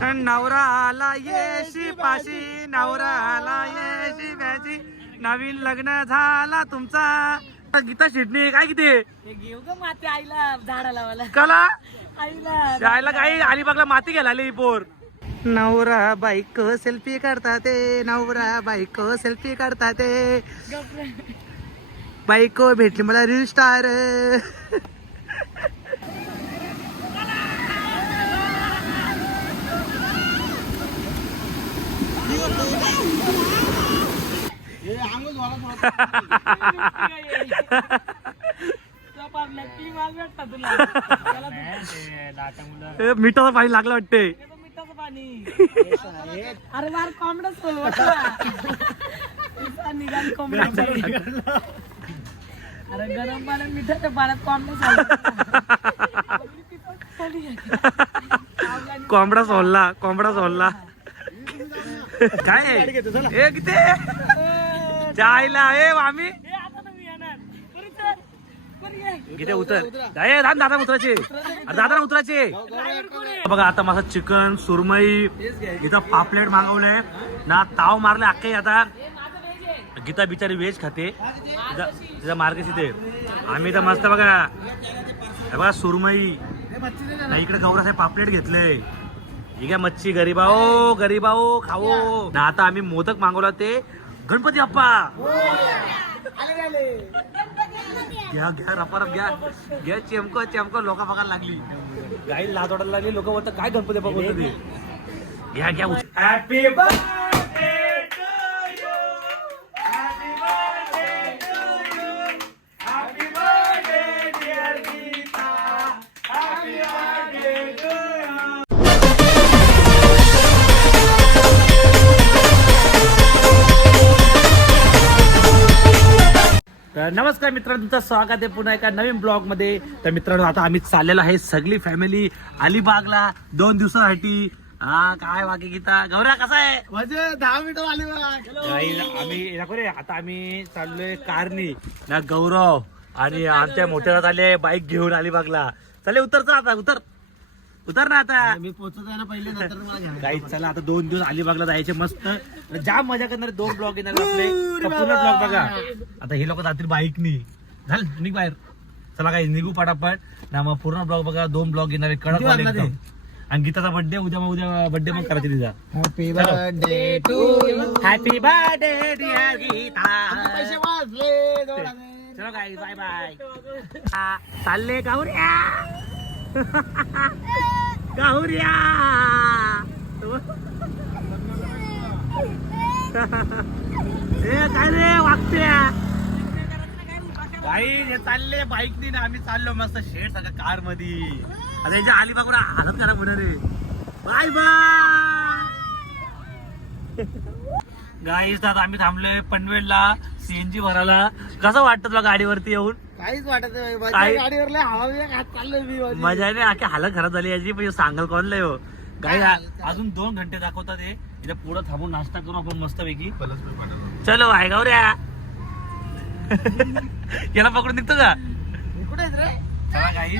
नवरा आला येशी पाशी नवरा आला येशी पाशी नवीन लग्न झाला तुमचा. गीता शेटणी काय किती घेऊ ग माती आईला झाडा लावायला. कला? आईला. जायला काही अलिबागला माती घ्यायला आली पोर. नवरा बाईक सेल्फी काढतात ते नवरा बाईक सेल्फी काढतात. बाईको भेटली मला रील स्टार गप्प आपल्या टीम आज भेटता तुला त्याला दे मिठाचं पाणी लागलं वाटते मिठाचं पाणी अरे बार कोंबडा अरे गरम पाण्यात मिठाच्या पाण्यात कोंबडा कोंबडा सोडला कोंबडा सोडला काय? ए किती? जायला ए मामी किती उतर? ए दादा दादा उतरायचे. अरे दादा ना उतरायचे. बघा आता माझा चिकन सुरमई इथं पापलेट मागवलंय. ना ताव मारले अख्खे आता. गीता बिचारी व्हेज खाते. तिचा मार्गच इथे. आम्ही तर मस्त बघा. हे बघा सुरमई. ना इकडे गौरासाहेब पापलेट घेतले ठीक आहे मच्छी गरीबाओ गरीबाओ खाओ। ना आता आम्ही मोदक मागवला ते गणपती अप्पा घ्या घ्या रपारप घ्या. घ्या चेमक चेमक लोक बघायला लागली. गाई लाज वाटायला लागली लोक बोलतात काय गणपती बाप्पा बोलतो घ्या घ्या हॅपी नमस्कार मित्रांनो तुमचं स्वागत आहे पुन्हा एका नवीन ब्लॉगमध्ये. तर मित्रांनो आता आम्ही चाललेलो आहे सगळी फॅमिली अलिबागला. दोन दिवसासाठी हा काय बाकी गीता? गौरा कसा आहे? म्हणजे दहा मिनिटं काही आम्ही नको रे आता आम्ही चाललोय कारनी ना गौरव आणि आमच्या मोठ्या आले बाईक घेऊन अलिबागला. चले उतर आता उतर. उतर ना आता. मी पोहोचतो ना पहिले नंतर घ्या काही चला आता दोन दिवस अलिबागला जायचे मस्त. जाम मजा करणार दोन ब्लॉग येणार आपले. पूर्ण ब्लॉग बघा. आता हे लोक जातील बाईकनी. झाल निघ बाहेर. चला काही निघू पटापट. ना मग पूर्ण ब्लॉग बघा दोन ब्लॉग येणार आहे, कडक वाले एकदम. आणि गीताचा बड्डे उद्या मग उद्या बड्डे मग करायचे तिचा. Happy birthday to happy birthday dear Gita. पैसे वाजले दोन हजार. चलो गाई बाय बाय चालले गाहुऱ्या गाहुऱ्या ए काय रे वागत्या बाई हे चालले बाईक ना आम्ही चाललो मस्त शेड सगळं कारमध्ये आता याच्या अलिबागून हालत करा म्हणा रे बाय बाय. गाईस दादा आम्ही थांबलोय पनवेलला सीएनजी भरायला. कसं वाटतं तुला गाडीवरती येऊन? काहीच वाटत नाही काही- गाडीवर लय हवा बिवा खात चाललोय मी माझी. मजाने आखी हालत खराब झाली याची पण सांगल कोण लय हो? गाई अजून दोन घंटे दाखवतात हे. इथे पुढे थांबून नाश्ता करू आपण मस्त पैकी चलो आहे गावऱ्या याला पकडून निघतो का? हे कुठे आहेत रे? चला काही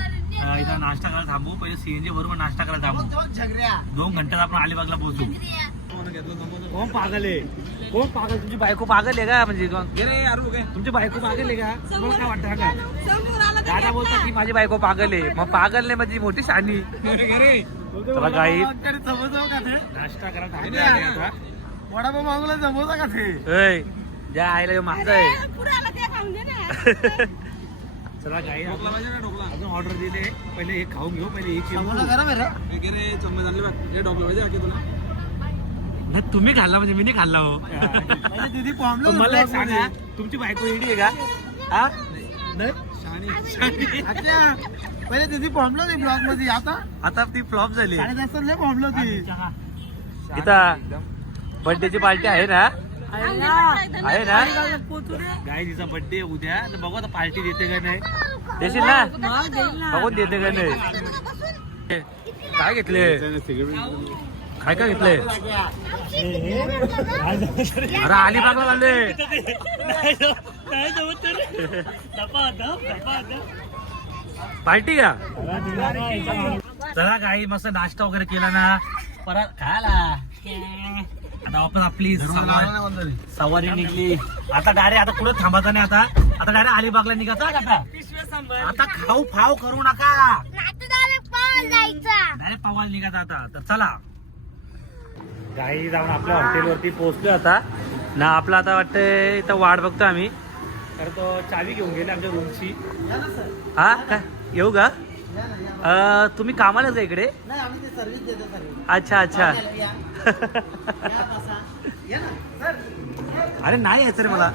इथं नाश्ता करायला थांबू. पहिले सीएनजी बरोबर नाश्ता करायला थांबू. दोन झगड्या. दोन घंट्यात आपण अलिबागला पोहोचू. कोण पागल आहे. कोण पागल? तुमची बायको पागल आहे का? म्हणजे तुमची बायको पागल आहे का? तुम्हाला काय वाटतं? का दादा बोलतात की माझी बायको पागल आहे. मग पागल नाही म्हणजे मोठी शानी चला काही नाश्ता करा. वडापाव मागवला समोसा का ते? ज्या आईला माझा आहे चला काही अजून ऑर्डर दिले. पहिले हे खाऊन घेऊ पहिले एक समोसा गरम आहे रे नाही तुम्ही खाल्ला म्हणजे मी नाही खाल्ला हो. म्हणजे दीदी पण मला एक सांगा तुमची बायको इडी आहे का? हा? नाही? अच्छा. पहिले दीदी पॉम्बलो ती ब्लॉगमध्ये. आता? आता ती फ्लॉप झाली. साडे दस लय पॉम्बलो ती इथं बर्थडेची पार्टी आहे ना? आहे ना? गाय तिचा बर्थडे उद्या. तर बघू आता पार्टी देते का नाही. देशील ना? बघून देते का नाही. काय घेतले? काय काय घेतले अरे अलिबागला चालले. पार्टी का चला काही मस्त नाश्ता वगैरे केला ना. परत खायला. आता वापस आपली सवारी सवारी निघली. आता डायरेक्ट आता कुठं थांबायचं नाही आता. आता डायरेक्ट अलिबागला निघायचा आता आता खाऊ फाव करू नका. जायचा. डायरेक्ट पवाल निघायचा आता. तर चला. गाई जाऊन आपल्या हॉटेलवरती पोहोचलो आता. ना आपला आता वाटतंय इथं वाट बघतो आम्ही. तर तो चावी घेऊन गेले आमच्या रूमची सर हा? काय? येऊ का? तुम्ही कामाला जा इकडे? अच्छा अच्छा. सर अरे नाही यायचं रे मला.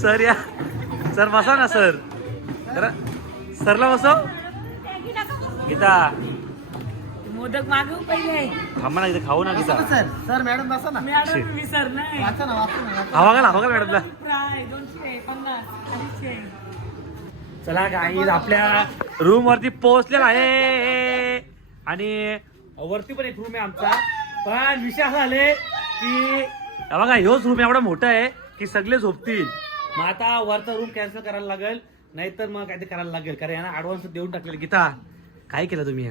सर या. सर सर बसा ना सर. सरला बसव. गीता. मोदक मागू पहिले. थांबा ना इथे खाऊ ना सर. सर मॅडम बसा ना. मॅडम तुम्ही सर नाही. वाचा ना वाचा ना वाचा. हवा का हवा का मॅडमला. फ्राय दोनशे पन्नास अडीचशे चला गाईज आपल्या रूम वरती पोहोचलेला आहे. आणि वरती पण एक रूम आहे आमचा. पण विषय असा झाले की हा बघा ह्योच रूम एवढा मोठा आहे की सगळे झोपतील. मग आता वरचा रूम कॅन्सल करायला लागेल. नाहीतर मग काहीतरी करायला लागेल. कारण यांना ऍडव्हान्स देऊन टाकलेलं गीता काय केलं तुम्ही?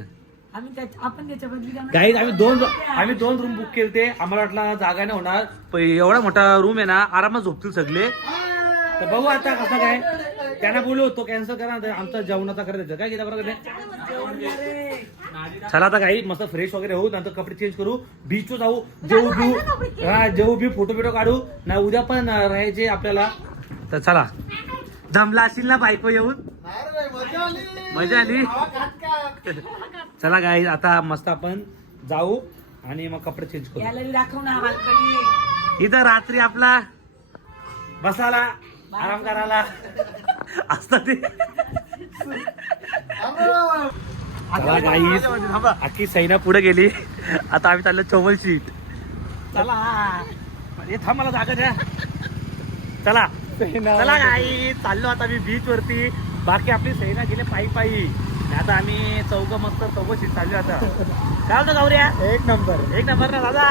आम्ही त्याच्या आपण त्याच्या बदली जाणार. गाईज आम्ही दोन आम्ही दोन रूम बुक केले ते आम्हाला वाटलं जागा नाही होणार. पण एवढा मोठा रूम आहे ना आरामात झोपतील सगळे. तर बघू आता कसं काय. त्यांना बोलू होतो कॅन्सल करा ना, आमचा जेवणाचा करायचं काय गीता बरोबर चला आता काही मस्त फ्रेश वगैरे होऊ नंतर कपडे चेंज करू. बीच वर जाऊ. जेऊ बिऊ हा जेऊ बिऊ फोटो बिटो काढू. ना उद्या पण राहायचे आपल्याला. तर चला. दमला असेल ना बायको येऊन? मजा आली. मजा? चला गाई आता मस्त आपण जाऊ आणि मग कपडे चेंज करू. गॅलरी दाखव ना बाल्कनी इथं रात्री आपला बसायला आराम करायला. असतात ते. चला गाईस. अख्खी सैना पुढे गेली. आता आम्ही चाललो चौबल सीट चला. हे थांब मला जागा द्या. चला. चला गाई चाललो आता मी बीच वरती. बाकी आपली सैना गेले पायी पायी आता आम्ही चौघ मस्त चौघ सीट चाललो आता. काय होतं गावऱ्या? एक नंबर. एक नंबर ना दादा.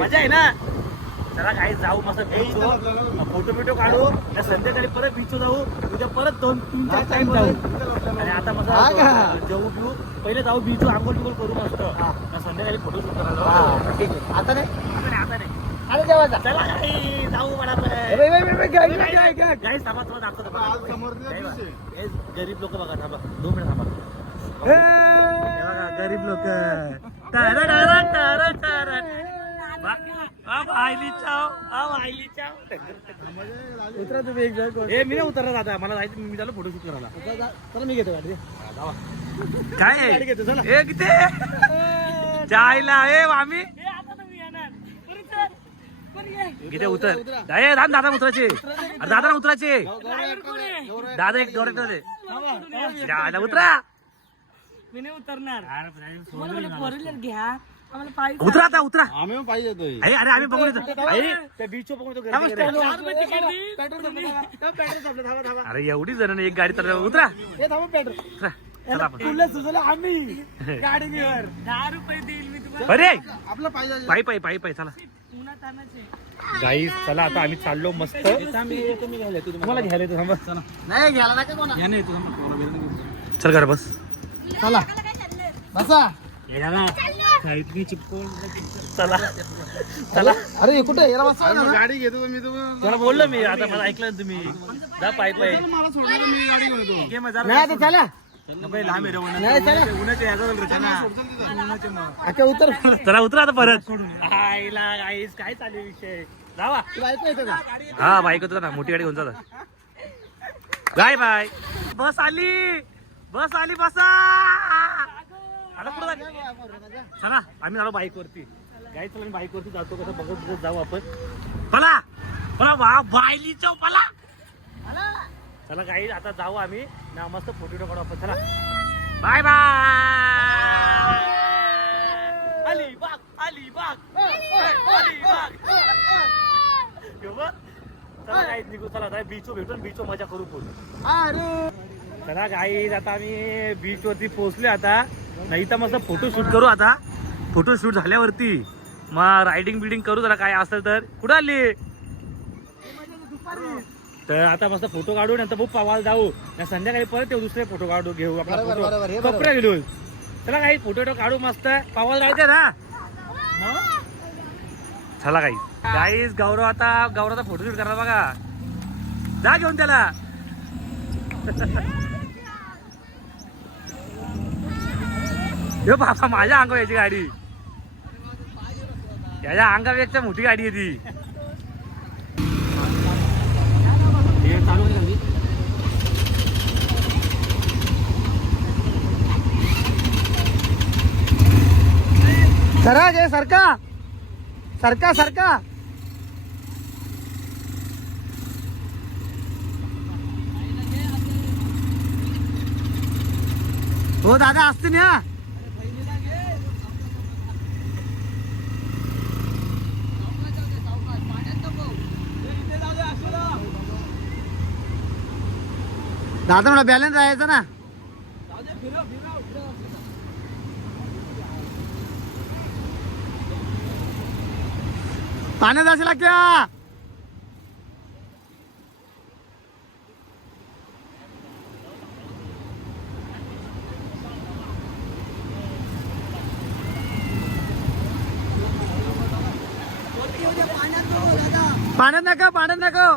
मजा आहे ना? चला काही जाऊ मस्त बीच फोटो बिटो काढू. संध्याकाळी परत बीच जाऊ. उद्या परत दोन तीन चार टाइम जाऊ. आणि आता का? जेऊ पिऊ. पहिले जाऊ बीच आंघोळ बिंघोळ करू मस्त. संध्याकाळी फोटो शूट करायला. ठीक आहे. आता नाही? आता नाही. अरे चला काही जाऊ गाई. गाईस थांबा तुम्हाला दाखवतो गरीब लोक बघा थांबा. दोन मिनिट थांबा. गरीब लोक. उतरा तुम्ही एक जण कोण. ए मी नाही उतरला दादा मला जायचं मी झालं फोटोशूट करायला. चला मी घेतो गाडी. काय गाडी घेतो, चला. जायला ए आम्ही हे उतर. ए दादा दादा उतरायचे. दादा उतरायचे? दादा एक डोरे दे. जायला उतरा. मी नाही उतरणार. तुम्हाला घ्या. आम्हाला पायी उतरा आता उतरा. आम्ही पण पाहिजे होतो अरे अरे आम्ही बघून येतो. अरे त्या बीच. पेट्रोल संपलं, एवढी जण एक गाडी तर उतरा. थांबा, पेट्रोल. उतरा. तुला सुचवलं आम्ही. दहा रुपये देईल मी तुम्हाला. अरे! आपलं पाहिजे पायी पायी पायी पायी चला. गाईस चला आता आम्ही चाललो मस्त. तुम्हाला. घ्यायला येतो थांबा. नाही घ्यायला नका चल घर बस. चला. बसा. चला. चला. अरे हे कुठे? याला बसवा ना. गाडी घेतो मी चला बोललो मी आता मला ऐकलं ना तुम्ही. जा पायी पायी. मला सोडायला मी गाडी घेऊन येतो. घे मग जरा. नाही आता चला. नको, लांब आहे रे उन्हाचं. नाही चला. उन्हाचं याचं झालं रे त्यांना. अख्या उतर. चला उतरा आता परत. आईला काय चालू विषय? जावा तुला ऐकू येतं का? हा बाईक उतरा ना मोठी गाडी घेऊन जाता बाय बाय. बस आली. बस आली बसा! आता झाली चला आम्ही आलो बाईक वरती गाई चला मी बाईक वरती जातो कसं बघत बघत जाऊ आपण. पला पला वा बायली चौ पला! चला गाई आता जाऊ आम्ही. ना मस्त फोटो काढू आपण. चला. बाय बाय अलिबाग अलिबाग अलिबाग हे बघ. चला गाईत निघू. चला बीचो भेटून बीचो मजा करू पूर्ण अरे! चला गाईज आता आम्ही बीच वरती पोहोचले आता. नाही तर मस्त फोटो शूट करू आता. फोटो शूट झाल्यावरती. मग रायडिंग बिल्डिंग करू जरा काय असेल तर. कुठं आली? तर आता मस्त फोटो काढू नंतर खूप पवाल जाऊ. संध्याकाळी परत येऊ दुसरे फोटो काढू घेऊ आपला हे फोटो. कपडे घेऊ चला काही फोटो काढू मस्त. पावाला जायचं ना? चला काही गाईस गौरव आता गौरवचा फोटोशूट करा बघा. जा घेऊन त्याला. यो बाबा माझ्या अंगावर यायची गाडी. याच्या अंगापेक्षा मोठी गाडी आहे ती. सरा जय सरका सरका सरका हो दादा असते ना. दादा म्हणा बॅलन्स राहायचा ना. पाण्यात असेल क्या पाण्यात नका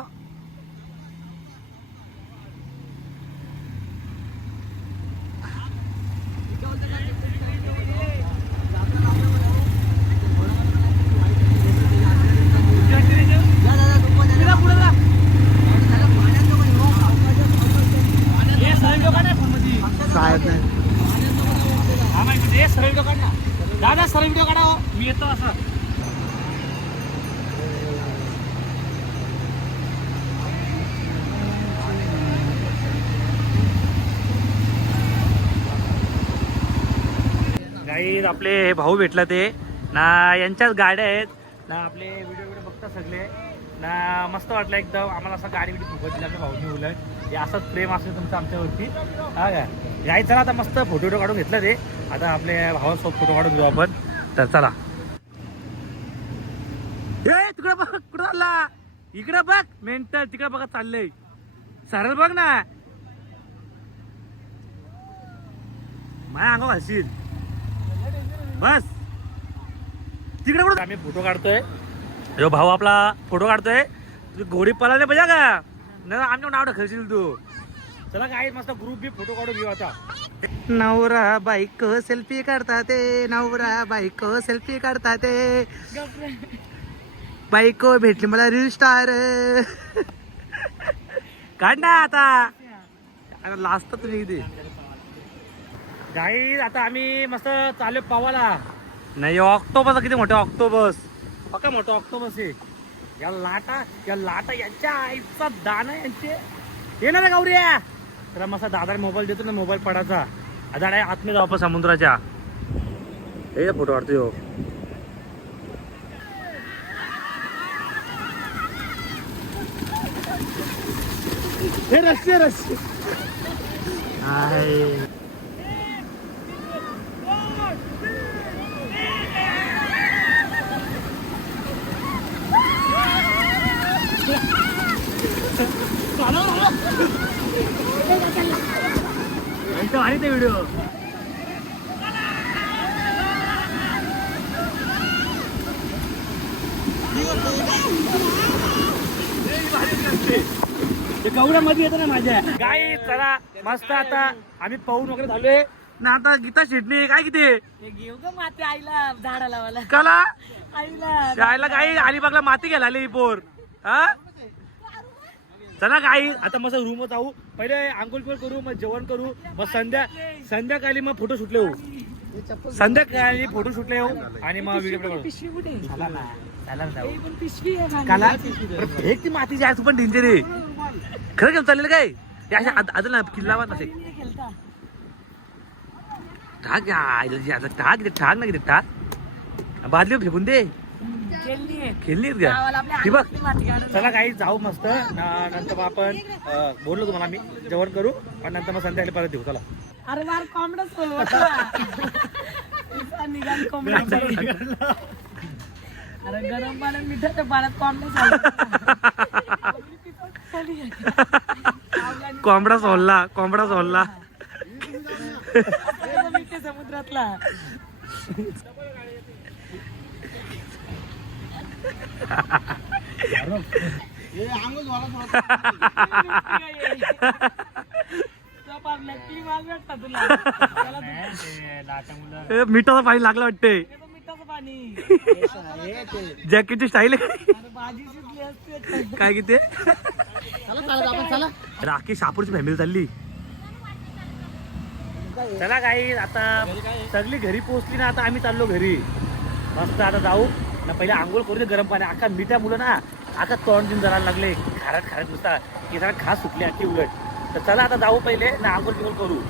पाण्यात नका हे सरळ दोकान आहे फोनमध्ये. साहेब नाही हा माहिती हे सरळ दोकान ना दादा सरळ व्हिडिओ काढा हो. मी येतो असं काही आपले हे भाऊ भेटला ते. ना यांच्याच गाड्या आहेत. ना आपले व्हिडिओ व्हिडिओ बघता सगळे. ना मस्त वाटलं एकदम. आम्हाला असं गाडी बिडी फुकट दिली आपल्या भाऊनी उलट. हे असंच प्रेम असेल तुमचं आमच्यावरती. हा का? जायचं ना आता मस्त फोटो व्हिडिओ काढून घेतलं ते. आता आपल्या भावासोबत फोटो काढून घेऊ आपण. तर चला. ए तिकडे बघ कुठं चालला? इकडे बघ मेंटल तिकडे बघा चाललंय. सरळ बघ ना. माझ्या अंगा घालशील बस. तिकडे कुठं? आम्ही फोटो काढतोय. जो भाऊ आपला फोटो काढतोय. तुझी घोडी पळायला पाहिजे का? नाही आमच्या नाव ढकलशील तू. चला काय मस्त ग्रुप बी फोटो काढून घेऊ आता. नवरा बाईक सेल्फी काढता ते नवरा बाईक सेल्फी काढता ते. बायको भेटली मला रील स्टार काढ ना आता. लास्ट तुम्ही किती? गाई आता आम्ही मस्त चालू पावाला. नाही ऑक्टोबस किती मोठा ऑक्टोबस. पक्का मोठा ऑक्टोबस आहे. या लाटा या लाटा यांच्या आईचा दाना यांचे. येणार ना गौऱ्या तर मस्त दादा मोबाईल देतो ना मोबाईल पडायचा. आता आतमध्ये जाऊ. आपण समुद्राच्या. हे फोटो काढतोय हो. हे रस्ते रस्ते. आहे ते व्हिडिओ गौऱ्यामध्ये येतो ना माझ्या. गाई चला मस्त आता आम्ही पाहून वगैरे झालोय. ना आता गीता शेटणी काय किती ते घेऊ ग माती आईला झाडा लावायला. कला? आईला शाळेला काही अलिबागला माती घ्यायला आली पोर. हा? चला काही आता मस्त रूम जाऊ. पहिले आंघोळ पण करू मग जेवण करू. मग संध्या संध्याकाळी मग फोटो शूटले होऊ संध्याकाळी फोटो शूटले येऊ आणि मग व्हिडिओ पिशवी पण एक ती मातीची आहे तू पण डेंजर आहे. खरं घेऊन चाललेलं काय? अजून अशा ना नसे नाही टाक टाक टाक ना किती टाक. बादली फेकून दे. खेळली आहे. खेळली का ती बघ. चला काही जाऊ मस्त. नंतर आपण बोललो तुम्हाला मी जेवण करू. आणि नंतर मग संध्याकाळी परत येऊ. चला. अरे वार कोंबडा अरे गरम पाण्यात मिठाच्या पाण्यात कोंबडा कोंबडा सोडला कोंबडा सोडला मिठे समुद्रात घरातला तुला पार नक्की माल भेटता तुला त्याला तू- ए, मिठाचं पाणी लागलं वाटते जॅकेटची स्टाईल आहे काय किती राखी शापूरची फॅमिली चालली. चला काही आता सगळी घरी पोहोचली ना आता आम्ही चाललो घरी. मस्त आता जाऊ. ना पहिले आंघोळ करू दे गरम पाणी. अख्खा मिठ्या मुलं ना आता तोंड दिन जरा लागले. खारट खारट नुसता. की जरा खास सुटली अख्खी उलट. तर चला आता जाऊ पहिले ना आंघोळ तिघोळ करू.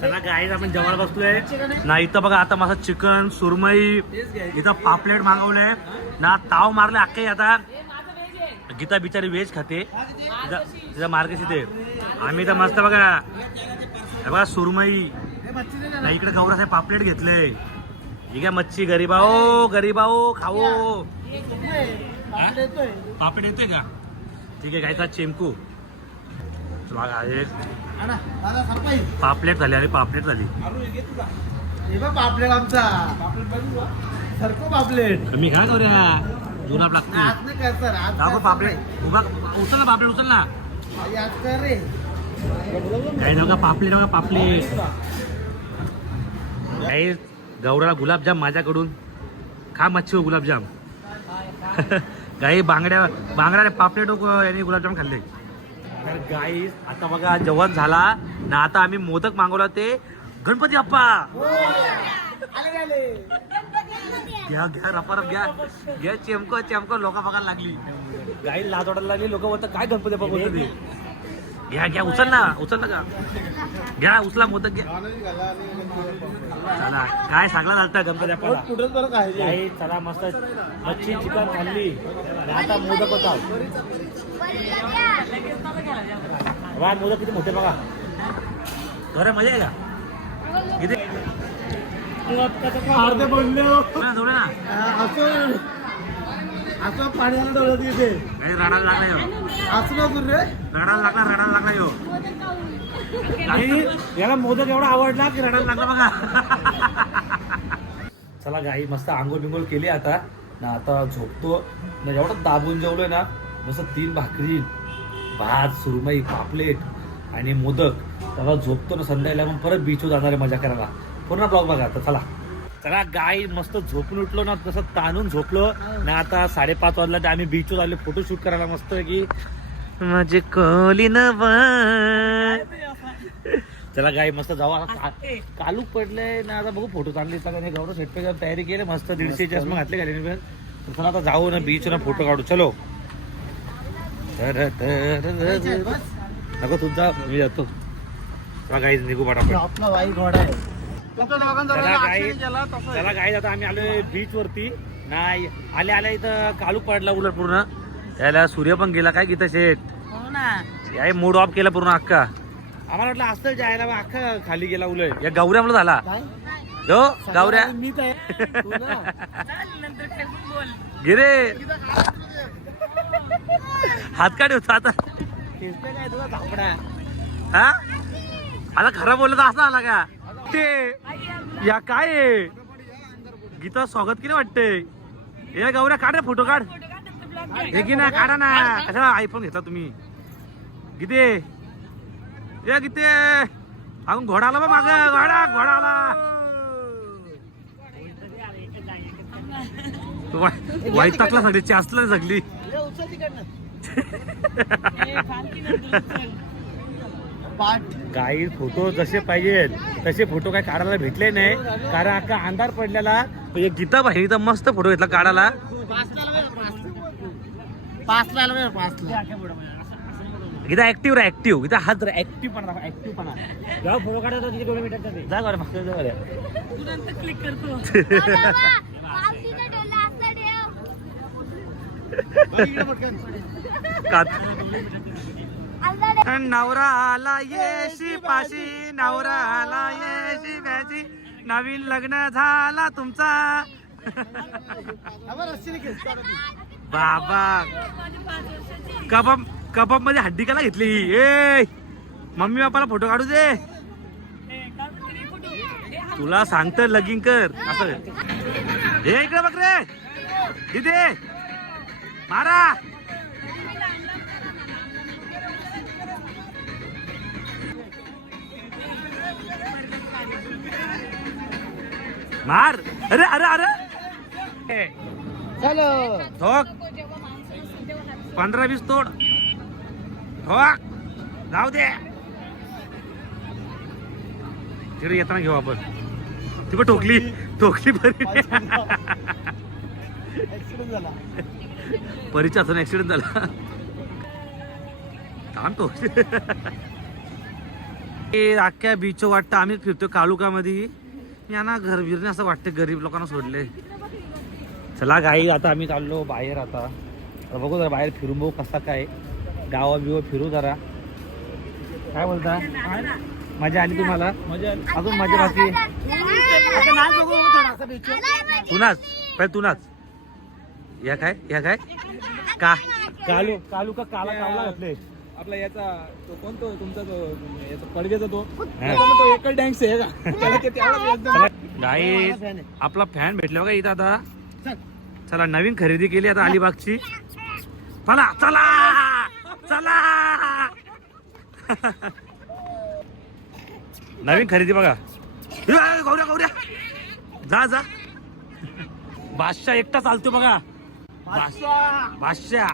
चला गाईज आपण जेवायला बसलोय. ना इथं बघा आता माझं चिकन सुरमई इथं पापलेट मागवलंय. ना ताव मारले अख्खे आता. गीता बिचारी व्हेज खाते. तिचा तिचा मार्गशी ते आम्ही तर मस्त बघा. बघा सुरमई. ना इकडे गौरासाहेब पापलेट घेतले ठीक आहे मच्छी गरीबाओ गरीबाओ खाओ. पापलेट येते का? ठीक आहे गायचा चेमकू? बघा हे पापलेट झाली अरे पापलेट झाली. पापलेट आमचा. सरको पापलेट. तुम्ही काय करूया जुना लागते. पापलेट. उभा उचल ना पापलेट उचल ना. काही नका पापलेट बघा पापलेट काही गौराला गुलाबजाम माझ्याकडून. खा मच्छी हो गुलाबजाम. गाई बांगड्या बांगड्याने पापलेट याने यांनी गुलाबजाम खाल्ले. तर गाई आता बघा जेवण झाला. ना आता आम्ही मोदक मागवला ते गणपती अप्पा घ्या घ्या रपारप घ्या. घ्या चेमक चेमक लोक बघायला लागली. गाई लाज वाटायला लागली. लोक बोलतात काय गणपती अप्पा बोलतो ते? घ्या घ्या उचल ना उचल ना का? घ्या उचला मोदक घ्या. चला. काय सांगला चालतं गणपती बाप्पाला? कुठंच बरं काय काही चला मस्त. मच्छी चिकन खाल्ली आता मोदक होता. बघा मोदक किती मोठे बघा. बरं मजा आहे का? किती अर्धे बोलले. थोडं ना. असं असं पाण्याला डोळ्यात येते काही रडायला लागला ह्यो. असं नको रे. रडायला लागला रडायला लागला ह्यो काही याला मोदक एवढा आवडला की रडायला लागला बघा. चला गाई मस्त आंघोळ बिंघोळ केली आता. ना आता झोपतो. ना एवढं दाबून जेवलोय ना मस्त तीन भाकरी भात सुरमई पापलेट आणि मोदक. त्याला झोपतो ना संध्याकाळी मग परत बीचवर जाणार आहे मजा करायला. पूर्ण ब्लॉग बघा आता चला. चला गाई मस्त झोपून उठलो ना तसं ताणून झोपलो. ना आता साडेपाच वाजला तर आम्ही बीचवर आले फोटो शूट करायला मस्त की माझे कोली चला गाई मस्त जाऊ. आता का- कालूक पडलंय ना आता बघू फोटो चांगले नाही गौरव शेटपे तयारी केली मस्त दीडशे चष्मा घातले घाले चला आता जाऊ ना बीच ना फोटो काढू. चलो. तर- तर- तर- नको तुझा मी जातो. चला गाई निघू पटापट. आपला वाई घोडा आहे. चला गाई आता आम्ही आलोय बीच वरती. नाही आले आल्या इथं कालू पडला उलट पूर्ण. त्याला सूर्य पण गेला काय गीता शेठ? हो ना. याय मूड ऑफ केला पूर्ण अख्खा. आम्हाला वाटलं असतं जायला बा, अख्खा खाली गेला उलट. या गौऱ्या मला झाला. काय? यो गावऱ्या मी तर तू ना. चल नंतर फेसबुक बोल. गिरे हात काढ होता आता? खेचते काय तुला झापडा हा? आता खरं बोललं तर असं आला का? ते या काय? गीता स्वागत केलं वाटते. ए गौऱ्या काढ रे फोटो काढ. हे की ना काढा ना. कशाला आयफोन घेतला तुम्ही. किती ए किती अजून घोडा आला बा माग. घोडा घोडा आला. वाईट टाकला सगळी चाचला सगळी. काही फोटो जसे पाहिजेत तसे फोटो काय काढायला भेटले नाही. कारण अख्खा अंधार पडलेला म्हणजे गीता बाई तर मस्त फोटो घेतला काढायला. गीता ऍक्टिव्ह राहा ऍक्टिव्ह गीता हात जरा ऍक्टिव्ह पण राहा ऍक्टिव्ह पण जेव्हा फोटो काढायचा तिथे दोन मीटर जा बरं मागच्या जा बरं. तू नंतर क्लिक करतो इकडे पटकन. का नवरा आला येशी पाशी नवरा आला येशी पाशी नवीन लग्न झाला तुमचा. बाबा. कबाब कबाबमध्ये हड्डी कला घेतली ए मम्मी बापाला फोटो काढू दे. तुला सांगत लगीन कर. असं. हे इकडे बघ रे. इथे मारा. मार. अरे अरे अरे. चलो ठोक. पंधरा वीस तोड. ठोक. जाऊ दे. तिकडे येताना घेऊ आपण. ती पण ठोकली. ठोकली परी. परीचा असून ऍक्सिडेंट झाला. थांबतो हे अख्ख्या बीच वाटतं. आम्ही फिरतो काळुकामध्ये यांना घर फिरणे असं वाटतं गरीब लोकांना सोडले. चला गाई आता आम्ही चाललो बाहेर आता. बघू जरा बाहेर फिरून बघू कसा काय गावा बिवा फिरू जरा. काय बोलता? मजा आली तुम्हाला? मजा अजून मजा बाकी? तुनाच पहिले तुनाच या काय? या काय? का? कालू कालू का काला कावला घातले? आपला याचा तो कोणतो तुमचा तो याचा पडगेचा तो? तो एकच डँक्स आहे का? त्याला ते तेवढा एकदम गाई आपला फॅन भेटला बघा इथं आता. चला. नवीन खरेदी केली आता अलिबागची. चला चला चला. नवीन खरेदी बघा. गौऱ्या गौऱ्या. जा जा. बादशाह एकटा चालतो बघा. बादशाह.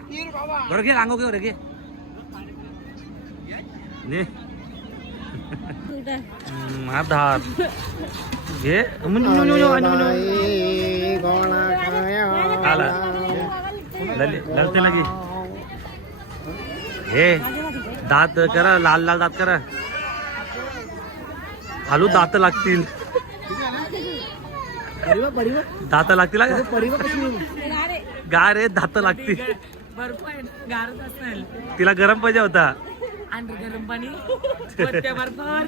बरं घे रांगो घे बरं घे. घे मुन्यो, मुन्यो. आला लली ललते लगी हे दात करा लाल लाल दात करा आलू दात लागतील दात लागतील हा का? गा रे दात लागतील आहे तिला गरम पाहिजे होता। आणि गरम पाणी पत्त्या बर्फावर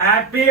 हॅपी